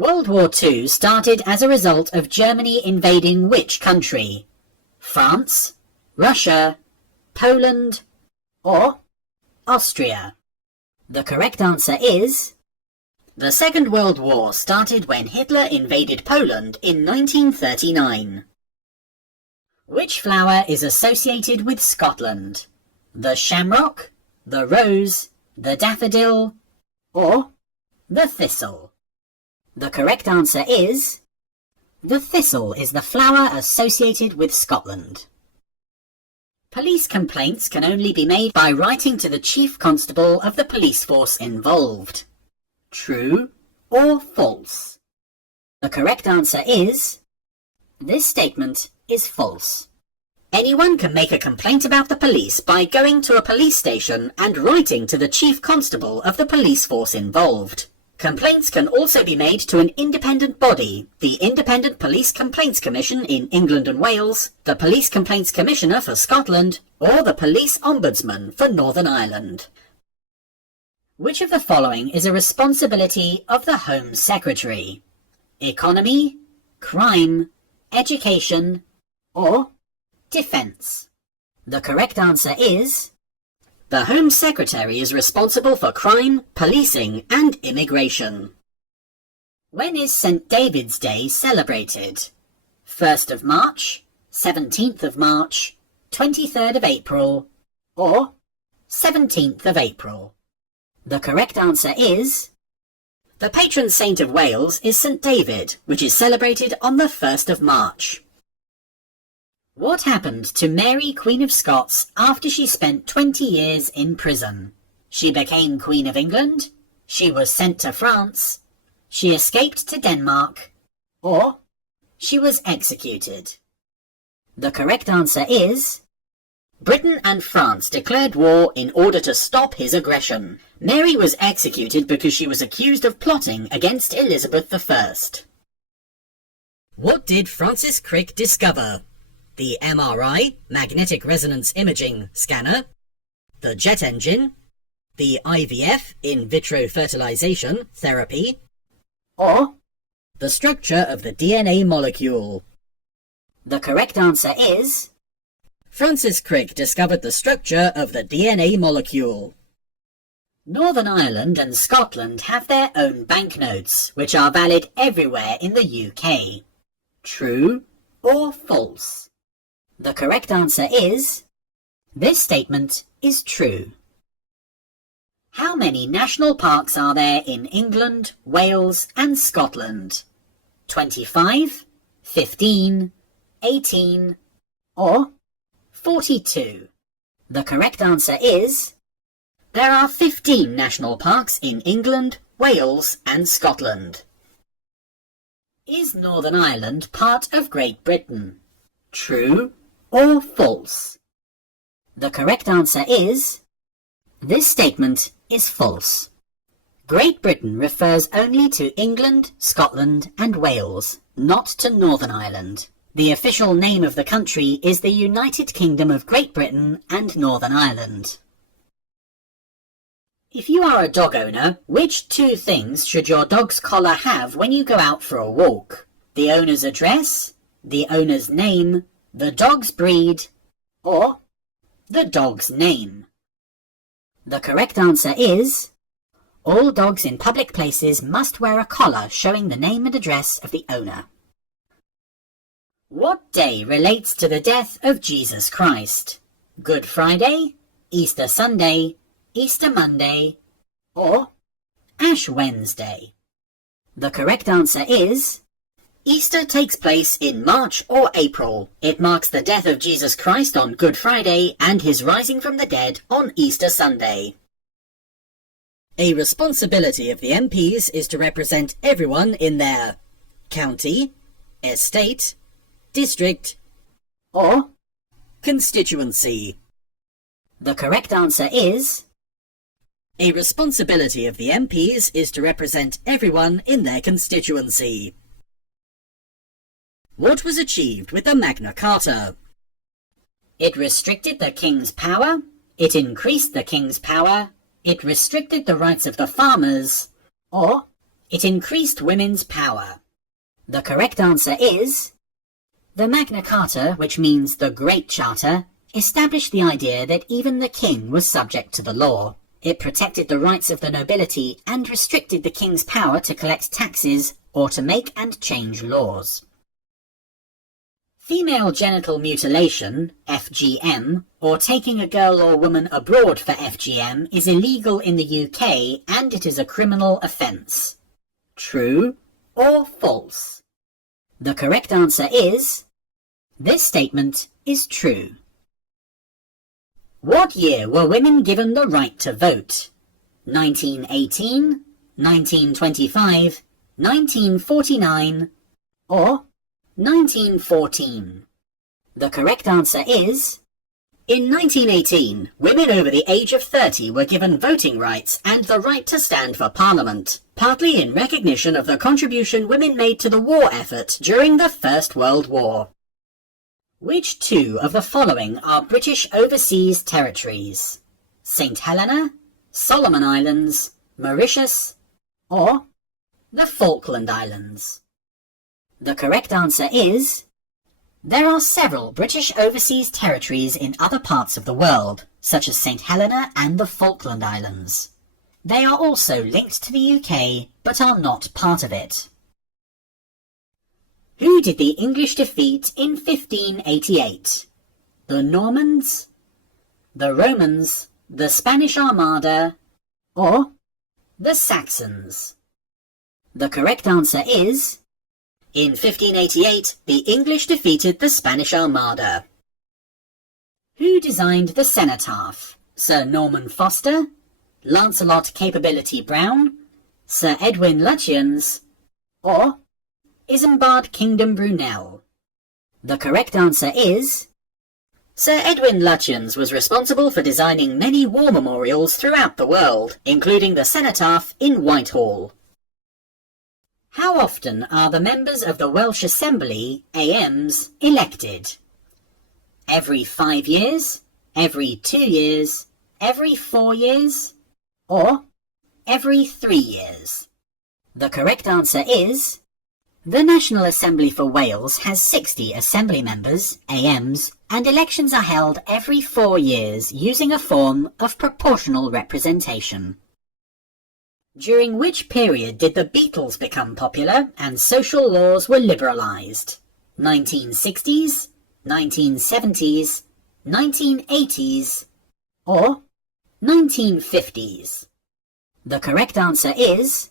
World War II started as a result of Germany invading which country? France, Russia, Poland, or Austria? The correct answer is... The Second World War started when Hitler invaded Poland in 1939. Which flower is associated with Scotland? The shamrock, the rose, the daffodil, or the thistle? The correct answer is... The thistle is the flower associated with Scotland. Police complaints can only be made by writing to the Chief Constable of the police force involved. True or false? The correct answer is... This statement is false. Anyone can make a complaint about the police by going to a police station and writing to the Chief Constable of the police force involved. Complaints can also be made to an independent body, the Independent Police Complaints Commission in England and Wales, the Police Complaints Commissioner for Scotland, or the Police Ombudsman for Northern Ireland. Which of the following is a responsibility of the Home Secretary? Economy, crime, education, or defence? The correct answer is... The Home Secretary is responsible for crime, policing, and immigration. When is St. David's Day celebrated? 1st of March, 17th of March, 23rd of April, or 17th of April? The correct answer is... The patron saint of Wales is St. David, which is celebrated on the 1st of March. What happened to Mary, Queen of Scots, after she spent 20 years in prison? She became Queen of England, she was sent to France, she escaped to Denmark, or she was executed? The correct answer is... Britain and France declared war in order to stop his aggression. Mary was executed because she was accused of plotting against Elizabeth I. What did Francis Crick discover? The MRI, magnetic resonance imaging scanner, the jet engine, the IVF, in vitro fertilization therapy, or the structure of the DNA molecule? The correct answer is... Francis Crick discovered the structure of the DNA molecule. Northern Ireland and Scotland have their own banknotes, which are valid everywhere in the UK. True or false? The correct answer is... This statement is true. How many national parks are there in England, Wales and Scotland? 25, 15, 18, or 42? The correct answer is... There are 15 national parks in England, Wales and Scotland. Is Northern Ireland part of Great Britain? True or false? The correct answer is... This statement is false. Great Britain refers only to England, Scotland and Wales, not to Northern Ireland. The official name of the country is the United Kingdom of Great Britain and Northern Ireland. If you are a dog owner, which two things should your dog's collar have when you go out for a walk? The owner's address, the owner's name, the dog's breed, or the dog's name? The correct answer is... All dogs in public places must wear a collar showing the name and address of the owner. What day relates to the death of Jesus Christ? Good Friday, Easter Sunday, Easter Monday, or Ash Wednesday? The correct answer is... Easter takes place in March or April. It marks the death of Jesus Christ on Good Friday and his rising from the dead on Easter Sunday. A responsibility of the MPs is to represent everyone in their county, estate, district, or constituency. The correct answer is... A responsibility of the MPs is to represent everyone in their constituency. What was achieved with the Magna Carta? It restricted the king's power, it increased the king's power, it restricted the rights of the farmers, or It increased women's power. The correct answer is the Magna Carta, which means the Great Charter, established the idea that even the king was subject to the law. It protected the rights of the nobility and restricted the king's power to collect taxes or to make and change laws. Female genital mutilation, FGM, or taking a girl or woman abroad for FGM is illegal in the UK and it is a criminal offence. True or false? The correct answer is this statement is true. What year were women given the right to vote? 1918, 1925, 1949, or 1914? The correct answer is in 1918, women over the age of 30 were given voting rights and the right to stand for Parliament, partly in recognition of the contribution women made to the war effort during the First World War. Which two of the following are British overseas territories? St. Helena, Solomon Islands, Mauritius, or the Falkland Islands? The correct answer is there are several British overseas territories in other parts of the world, such as St. Helena and the Falkland Islands. They are also linked to the UK, but are not part of it. Who did the English defeat in 1588? The Normans, the Romans, the Spanish Armada, or the Saxons? The correct answer is in 1588, the English defeated the Spanish Armada. Who designed the cenotaph? Sir Norman Foster, Lancelot Capability Brown, Sir Edwin Lutyens, or Isambard Kingdom Brunel? The correct answer is Sir Edwin Lutyens was responsible for designing many war memorials throughout the world, including the cenotaph in Whitehall. How often are the members of the Welsh Assembly, AMs, elected? Every 5 years, every 2 years, every 4 years, or every 3 years? The correct answer is the National Assembly for Wales has 60 Assembly members, AMs, and elections are held every 4 years using a form of proportional representation. During which period did the Beatles become popular and social laws were liberalised? 1960s, 1970s, 1980s, or 1950s? The correct answer is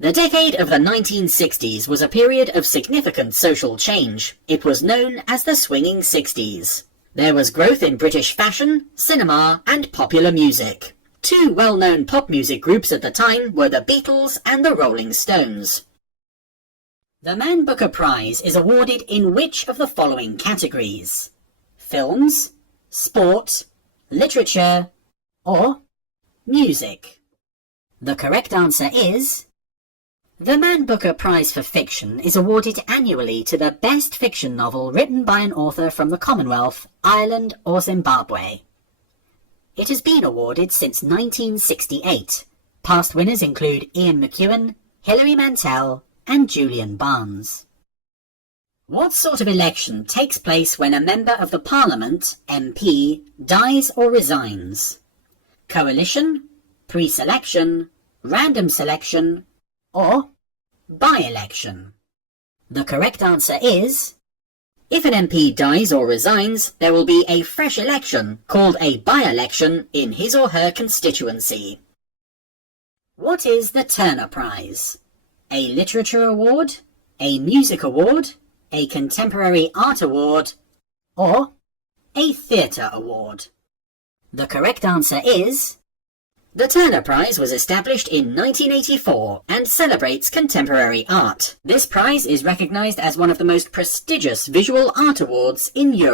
the decade of the 1960s was a period of significant social change. It was known as the Swinging 60s. There was growth in British fashion, cinema, and popular music. Two well-known pop music groups at the time were the Beatles and the Rolling Stones. The Man Booker Prize is awarded in which of the following categories? Films, sport, literature, or music? The correct answer is the Man Booker Prize for Fiction is awarded annually to the best fiction novel written by an author from the Commonwealth, Ireland, or Zimbabwe. It has been awarded since 1968. Past winners include Ian McEwan, Hilary Mantel, and Julian Barnes. What sort of election takes place when a member of the Parliament, MP, dies or resigns? Coalition, pre-selection, random selection, or by-election? The correct answer is if an MP dies or resigns, there will be a fresh election, called a by-election, in his or her constituency. What is the Turner Prize? A literature award, a music award, a contemporary art award, or a theatre award? The correct answer is the Turner Prize was established in 1984 and celebrates contemporary art. This prize is recognised as one of the most prestigious visual art awards in Europe.